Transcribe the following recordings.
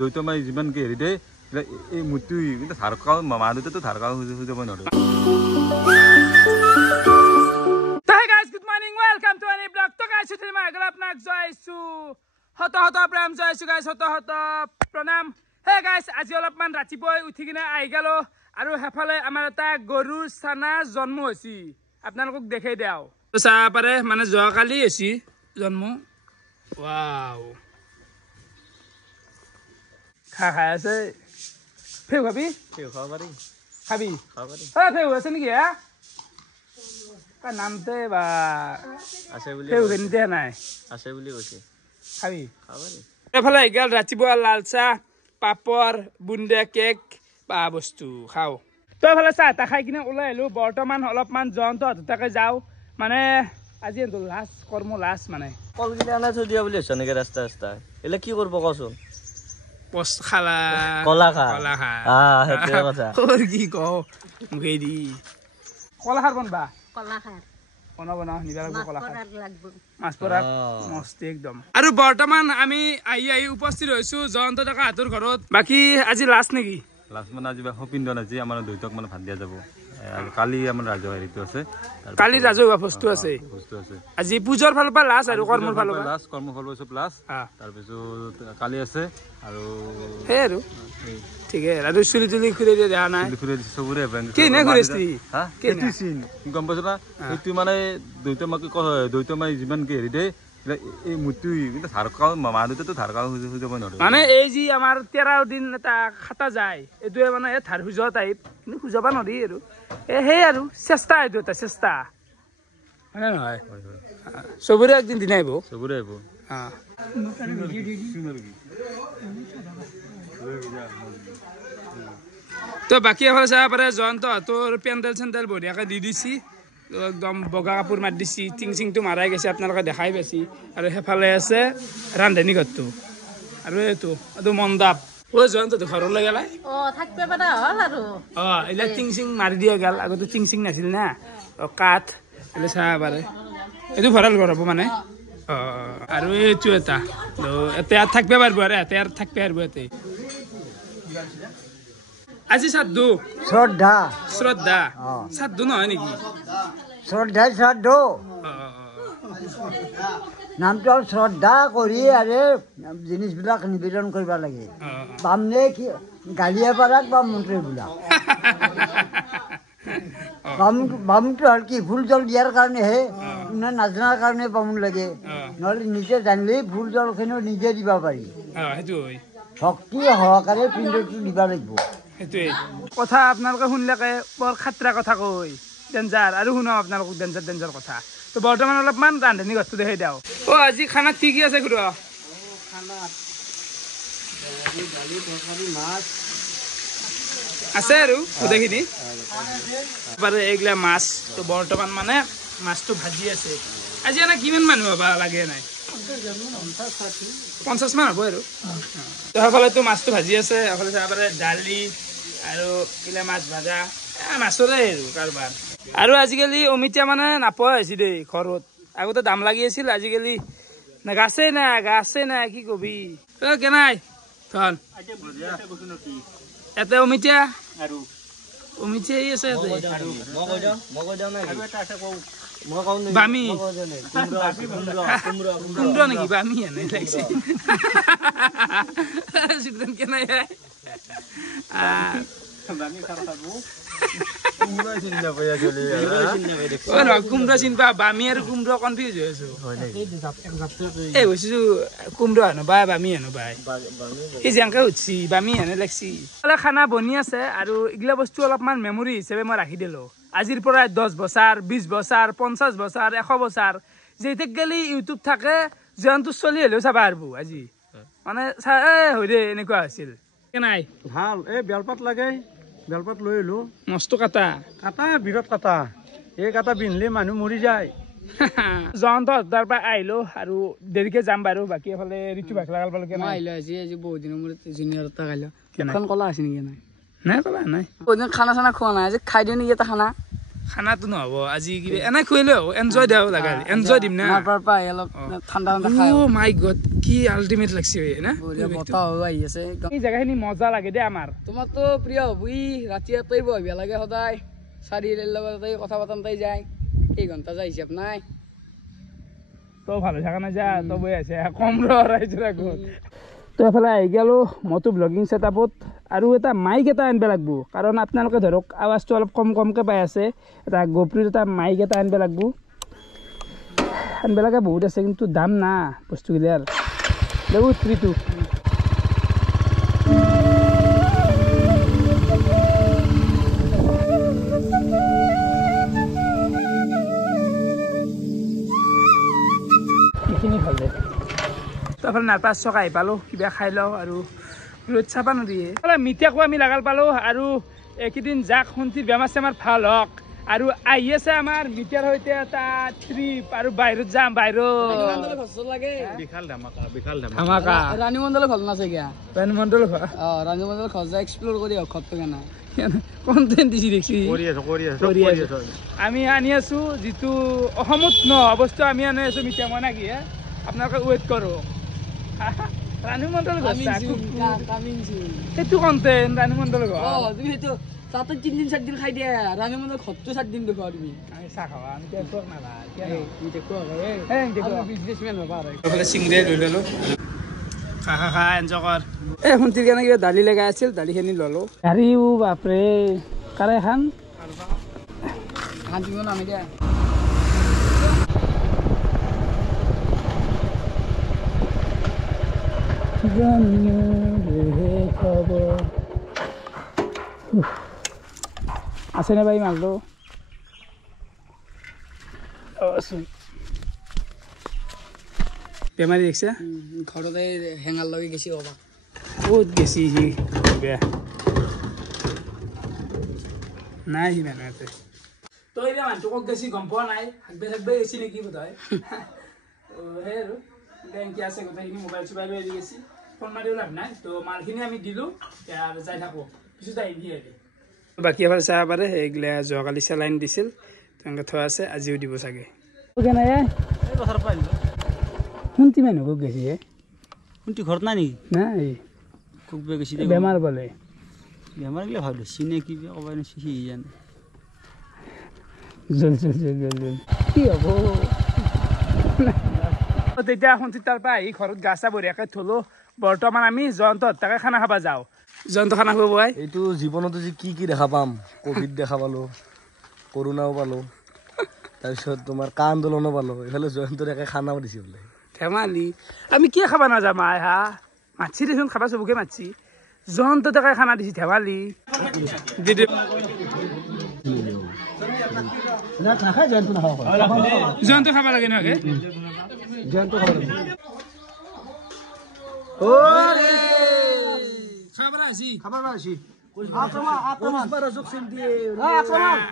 দৈত মাই যিমান কি হেৰি দে এই মূৰ্তি কিন্তু ধাৰকাও মা দেউতাতো ধাৰকাও হৈ যাব নোৱাৰে। Hey guys, good morning. Welcome to any vlog. To guys, today my girl apnak joisu. Hota prem joisu guys. Hota pranam. Hey guys, আজি অলপমান ৰাতিপুৱাই উঠি কিনে আহি গলো আৰু হেফালে আমাৰ এটা গৰু সানা জন্ম হৈছি। আপোনালোকক দেখাই দিও। তো চাহ পাৰে মানে যোৱাকালি হৈছি জন্ম। ওয়াও। খাই আছে। ফেউ খাবি? ফেউ খাব পাৰি। খাবি? খাব পাৰি। ফেউ আছে নেকি হা? কা নামতে বা আছে বুলি ফেউ কিনতে নাই। আছে বুলি কৈছে। খাবি? খাব পাৰি। এফালে গেল ৰাতিপুৱা লাল চাহ পাপৰ বুন্দে কেক বা বস্তু খাও তো এফালে চাহ তা খাই কিনে ওলাই আহিলো বৰ্তমান অলপমান জয়ন্ত হতাকে যাও মানে আজি লাষ্ট কৰ্ম লাষ্ট মানে কলগিলা আনা থৈ দিয়া বুলি হৈছে নেকি ৰাস্তা ৰাস্তা এলে কি কৰিব কচোন পোষ্ট খালা কলা খা হেতে কথা তোৰ কি কও মুখেদি কলা খাৰ বনবা কলা খাৰ বনা নিবা লাগব কলা খাৰ লাগব মাছ পৰাৰ মস্ত একদম আৰু বৰ্তমান আমি আহি উপস্থিত হৈছো জয়ন্ত ডেকা হাতৰ ঘৰত বাকি আজি লাষ্ট নেকি লাষ্ট মানে আজি সপিন্দন আজি আমাৰ দৈতক মানে ভাত দিয়া যাব কালি আমাৰ ৰাজহুৱা হেৰিটো আছে কালি ৰাজহুৱা বস্তু আছে আজি পূজাৰ ফালৰ পৰা লাষ্ট আৰু কৰ্মৰ ফালৰ পৰা লাষ্ট কৰ্মৰ ফালৰ পৰা সব লাষ্ট তাৰ পিছত কালি আছে আৰু হে আৰু ঠিক আছে আৰু চুলি তুলি খুলি দিয়া নাই খুলি দিছে সবৰে কি নে কৰিছি হা কি চিন গম পাইছ না এইটো মানে দৈত মাই যিমান কি হেৰি দে এই মূৰ্তি কিন্তু ধাৰকাও মা দেউতাতো ধাৰকাও হৈ যাব নোৱাৰে মানে এই যি আমাৰ 13 দিন এটা খাতা যায় এইটোৱে মানে ধাৰ খুজা টাইপ কিন্তু খুজাবা নদি আৰু হে আৰু চেষ্টা এইটো এটা চেষ্টা মানে নহয় সবৰে একদিন দিন আহিব সবৰে আহিব তো বাকি এফালে চাব পাৰে জয়ন্ত তোৰ পেণ্ডেল চেণ্ডেল বঢ়িয়াকৈ দি দিছি একদম বগা কাপোৰ মাৰি দিছি টিং চিংটো মাৰাই গৈছে আপোনালোকে দেখাই পাইছি আৰু সেইফালে আছে ৰান্ধনী ঘৰটো আৰু এইটো মণ্ডপ জয়ন্তটো ঘৰলৈ গেলাই থাকিব পাৰা হ'ল আৰু এইবিলাক টিং চিং মাৰি দিয়া গেল আগতে টিং চিং নাছিল না কাঠ এইবিলাক চাব পাৰে এইটো ভঁৰাল ঘৰ হ'ব মানে আৰু এইটো এটা ইয়াত থাকিব পাৰিব আৰু ইয়াত থাকিব পাৰিব ইয়াতে আজি শ্ৰাদ্ধ শ্ৰদ্ধা শ্ৰাদ্ধ নহয় নেকি শ্ৰাদ্ধ নামটো হ'ল শ্ৰদ্ধা কৰি আৰু জিনিসবিলাক নিবেদন কৰিব লাগে বামনে কি গালিয়ে পাৰাক বা মন্ত্ৰীবিলাক বামুণটো হ'ল কি ফুল জল দিয়াৰ কাৰণেহে নাজনাৰ কাৰণে বামুণ লাগে নহ'লে নিজে জানিলেই ফুল জলখিনিও নিজে দিব পাৰি ভক্তি সহকাৰে পিণ্ডটো দিব লাগিব সেইটোৱে কথা আপোনালোকে শুনিলেকে বৰ খাতৰা কথা কৈ ডেঞ্জাৰ আৰু শুনাও আপোনালোকক ডেঞ্জাৰ কথা তো বৰ্তমান অলপমান ৰান্ধনী ঘৰটো দেখাই দিওঁ আজি খানাত কি আছে ঘূৰ আছে আৰু গোটেইখিনি বাৰু এইগিলা মাছ তো বৰ্তমান মানে মাছটো ভাজি আছে আজি এনে কিমান মানুহ হ'ব লাগে নাই 50 মান হ'ব আৰু তো সেইফালেতো মাছটো ভাজি আছে এফালে চাব পাৰে দালি আৰু কিলা মাছ ভাজা মাছৰে আৰু কাৰোবাৰ আৰু আজিকালি অমিতা মানে নাপোৱা হৈছে দেই ঘৰত আগতে দাম লাগি আছিল আজিকালি গাছে নাই কি কবি কেনাই ধন এতে অমিতা অমিতা আছে বামি কুমড়া নাকি বামি এনে লাগছে কেনাই কুমড়া চিনবা বামি আৰু কুমড়া কনফিউজ হৈ আছো এই কৈছো কুমড়া হেনো বাই বামি হেনো বাই এই যেনেকে উঠছি বামি হেনে লাগছি খানা বনি আছে আৰু এইগিলা বস্তু অলপমান মেমৰি হিচাপে মই ৰাখি দিলো আজিৰ পৰা 10 বছৰ 20 বছৰ 50 বছৰ 100 বছৰ যেতিয়াক গেলি ইউটিউব থাকে জয়ন্ত চলি হলেও চাবা পাৰিব আজি মানে হৈ দে এনেকুৱা হৈছিল কেনাই ভাল এই বেলপাত লাগে বেলপাত লৈ আহিলো মস্ত কাটা বিৰাট কাটা এই কাটা পিন্ধিলে মানুহ মৰি যায় জয়ন্ত তাৰ পৰা আহিলো আৰু দেৰিকে যাম বাৰু বাকী এফালে ঋতু ভাগ লাগাল পালে মই আহিলো আজি বহুত দিনৰ মূৰত জুনিয়ৰ এটা খাইলো এখন কলা আছে নেকি নাই নাই কলা নাই বহুত দিন খানা চানা খোৱা নাই আজি খাই দিওঁ নেকি এটা খানা খানাটো নহ'ব আজি কিবা এনে খুৱালে হ'ব এনজয় দিয়া লাগে এনজয় দিম না আমাৰ পৰা আহি অলপ ঠাণ্ডা ঠাণ্ডা খাই অ মাই গড কি আল্টিমেট লাগছে না বতাহ আহি আছে একদম এই জেগাখিনি মজা লাগে দেই আমাৰ তোমাৰতো প্ৰিয় হবই ৰাতি এটাই বহিব লাগে সদায় চাৰিআলিৰ লগত কথা পাতাই যায় কেইঘণ্টা যায় হিচাপ নাই তই ভালো থাকা না যা তই বহি আছে কম ৰাইজৰ আগত তো এফালে আহি গেলো মইতো ব্লগিং ছেটআপত আৰু এটা মাইক এটা আনিব লাগিব কাৰণ আপোনালোকে ধৰক আৱাজটো অলপ কম কমকৈ পাই আছে এটা গোপ্ৰিত এটা মাইক এটা আনিব লাগিব আনিব লগা বহুত আছে কিন্তু দাম না বস্তুগিলাৰ দেউ 32 এইখিনি ভাল দে তো এফালে নাৰপাছ চক আহি পালোঁ কিবা খাই লওঁ আৰু ৰ'দ চাবা নদিয়ে মিঠাকো আমি লাগাল পালোঁ আৰু এইকেইদিন যাক শুনতিৰ বেমাৰ চেমাৰ ভাল হওক আৰু আহি আছে আমাৰ মিঠাৰ সৈতে এটা ট্ৰিপ আৰু বাহিৰত যাম বাহিৰত ধামাকা ৰাণী মণ্ডলৰ ঘৰ নাছে কিয়া ৰাণী মণ্ডল ৰাণী মণ্ডলৰ ঘৰ যায় এক্সপ্ল'ৰ কৰি হওক ঘৰটো কেনে কণ্টেণ্ট দিছি দেখছি আমি আনি আছোঁ যিটো অসমত নোহোৱা বস্তু আমি আনি আছোঁ মিঠা মই নাকি আপোনালোকে ৱেইট কৰোঁ ৰাণী মণ্ডল ঘৰ সেইটো কণ্টেণ্ট ৰাণী মণ্ডল ঘৰ তুমি সেইটো তাতে 3 দিন 4 দিন খাই দিয়া ৰাণী মণ্ডল ঘৰটো 4 দিন দেখুৱা তুমি আমি চাহ খাবা আমি টেক্টক নাপায় বিজনেছমেন হ'ব আৰু এইফালে চিংৰাই লৈ ল'লোঁ খা খা খা এনজয় কৰ এই শুনতিৰ কাৰণে কিবা দালি লগাই আছিল দালিখিনি ল'লোঁ গাড়ীও বাপৰে কাৰে খান শান্তি নামি দিয়া আছেনে ভাই মালটো বেমাৰী দেখিছে ঘৰতে হেঙাৰ লগাই গেছি হ'বা বহুত গেছি সি বেয়া নাই সি মানুহ ইয়াতে তই এতিয়া মানুহটো ক'ত গেছি গম পোৱা নাই হাকবে চাকবে গেছি নেকি বোধ হয় সেই আৰু বেংকি আছে গোটেইখিনি মোবাইল চোবাইল লৈ গেছি ফোন মাৰিও লাভ নাই তো মালখিনি আমি দিলোঁ আৰু যাই থাকোঁ পিছত আহিবি আৰু বাকী এফালে চাব পাৰে এইগিলা যোৱাকালি চেলাইন দিছিল তেনেকৈ থোৱা আছে আজিও দিব চাগে শুনতি মানুহ ক'ত গেছি শুনতি ঘৰত নাই নেকি নাই কুকবে গেছি বেমাৰ বোলে বেমাৰ গিলা ভাল চিনে কি ক'ব সি জানে কি হ'ব তেতিয়া শুনতি তাৰ পৰা আহি ঘৰত গা চা বঢ়িয়াকৈ থলোঁ বৰ্তমান আমি জয়ন্ত হত্যাকে খানা খাব যাওঁ জয়ন্ত খানা খাব বহাই এইটো জীৱনতো যে কি দেখা পাম কোভিড দেখা পালোঁ কৰোণাও পালোঁ তাৰপিছত তোমাৰ কা আন্দোলনো পালোঁ এইফালে জয়ন্তৰ একে খানাও দিছে বোলে ধেমালি আমি কিয় খাব নাযাম আই হা মাতছি দেচোন খাবা চবকে মাতছি জয়ন্ত তাকে খানা দিছি ধেমালি জয়ন্ত খাব লাগে নহয়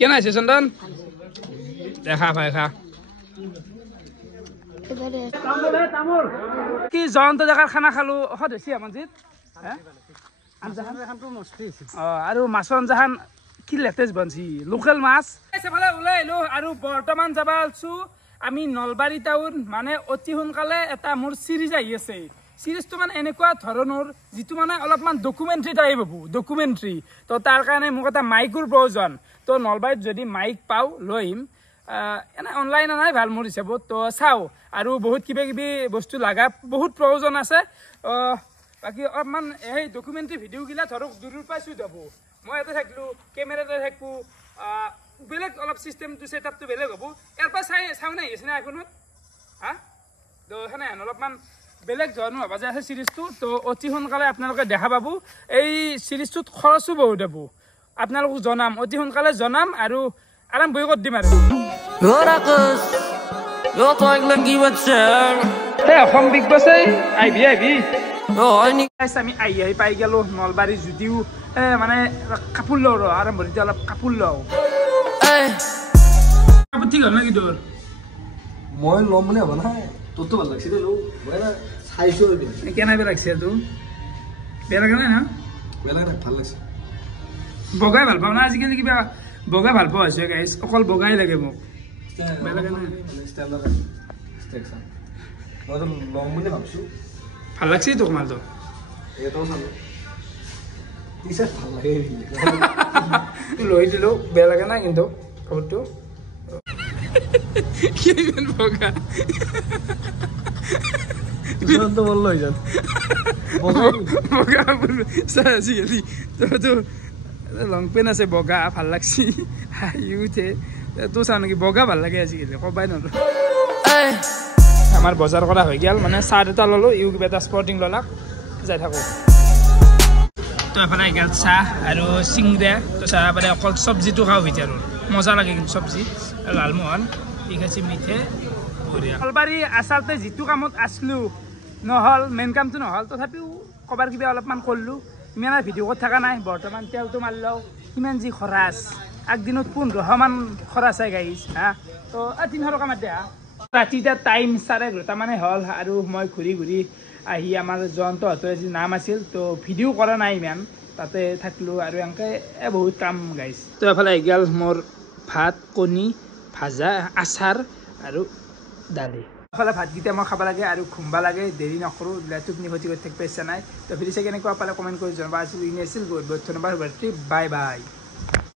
কেনে আছে চন্দন দেখা ভাই খা কি জয়ন্ত জেগাৰ খানা খালো হৈছে মনজিত আৰু মাছৰ আঞ্জাখন কি লেটেষ্ট বনছি লোকেল মাছ ওলাই আহিলো আৰু বৰ্তমান যাব আছো আমি নলবাৰী টাউন মানে অতি সোনকালে এটা মোৰ চিৰিজ আহি আছে চিৰিজটো মানে এনেকুৱা ধৰণৰ যিটো মানে অলপমান ডকুমেণ্ট্ৰি টাইপ হ'ব ডকুমেণ্ট্ৰি তো তাৰ কাৰণে মোক এটা মাইকৰ প্ৰয়োজন তো নলবাৰীত যদি মাইক পাওঁ লৈ আহিম এনে অনলাইন নাই ভাল মোৰ হিচাপত তো চাওঁ আৰু বহুত কিবা কিবি বস্তু লগা বহুত প্ৰয়োজন আছে বাকী অলপমান সেই ডকুমেণ্ট্ৰি ভিডিঅ'গিলা ধৰক দূৰৰ পৰাই চুই যাব মই ইয়াতে থাকিলোঁ কেমেৰাতে থাকোঁ বেলেগ অলপ চিষ্টেমটো ছেটআপটো বেলেগ হ'ব ইয়াৰ পৰা চাউণ্ড আহি আছে নে আইফোনত হা তো সেনেহেন অলপমান বেলেগ ধৰণৰ হ'ব যে আছে চিৰিজটো তো অতি সোনকালে আপোনালোকে দেখা পাব এই চিৰিজটোত খৰচো বহুত হ'ব আপোনালোকক জনাম অতি সোনকালে জনাম আৰু আৰাম বহি কৰি দিম আৰু অসম বিগ বছ আহিবি আমি আহি পাই গেলোঁ নলবাৰী যদিও মানে কাপোৰ লওঁ ৰ আৰম্ভণিতে অলপ কাপোৰ লওঁ কাপোৰ ঠিক হ'ল নেকি তোৰ মই ল'ম বুলি ভাবা নাই তোৰতো ভাল লাগছে দেই চাইছোঁ কেনেকৈ লাগছে তোৰ বেয়া লাগে নাই না বেয়া লাগে নাই ভাল লাগছে বগাই ভাল পাওঁ না আজিকালি কিবা বগা ভাল পোৱা হৈছে গাইছ অকল বগাই লাগে মোক বেয়া লাগে না মইতো লম বুলি ভাবছো ভাল লাগছে তোক মালটো এটাও চালো টি-শার্ট ভাল লাগে লৈ দিলোঁ বেয়া লাগে না কিন্তু কাপোৰটো কি ইমান বগা টি-শার্ট তো বললো যান বগা চাই আজিকালি তইতো লং পেণ্ট আছে বগা ভাল লাগছি হাঁহি উঠে তোৰ চাওঁ নেকি বগা ভাল লাগে আজিকালি ক'বাই নলওঁ আমাৰ বজাৰ কৰা হৈ গ'ল মানে চাৰ্ট এটা ল'লোঁ ইউ কিবা এটা স্পৰ্টিং ল'লাক যাই থাকোঁ তো এফালে আহি গ'ল চাহ আৰু চিংৰা তো চাহ মানে অকল চব্জিটো খাওঁ ভিতৰত মজা লাগে কিন্তু চব্জি লালমোহন ঠিক আছে মিঠে বঢ়িয়া নলবাৰী আচলতে যিটো কামত আছিলোঁ নহ'ল মেইন কামটো নহ'ল তথাপিও ক'বাৰ কিবা অলপমান কৰিলোঁ ইমান ভিডিঅ' কৰি থকা নাই বৰ্তমান তেলটো মাৰিলেও কিমান যি খৰচ আগদিনত 1500 মান খৰচ হয় গাইছ হা তো 300 টকা মাতে হা ৰাতি এতিয়া টাইম 11:30 মানে হ'ল আৰু মই ঘূৰি ঘূৰি আহি আমাৰ জয়ন্তহঁতৰ যি নাম আছিল তো ভিডিঅ' কৰা নাই ইমান তাতে থাকিলোঁ আৰু এনেকৈ বহুত কাম গাইছ তো এফালে আহি গ'ল মোৰ ভাত কণী ভাজা আচাৰ আৰু দালি এফালে ভাতকেইটা মই খাব লাগে আৰু ঘুমবা লাগে দেৰি নকৰোঁ টোপনি ক্ষতি কৰি থাকিব ইচ্ছা নাই তো ভিডিঅ' চাই কেনেকুৱা পালে কমেণ্ট কৰি জনাবা আজি ইনে আছিল বহুত বহুত ধন্যবাদ বাই বাই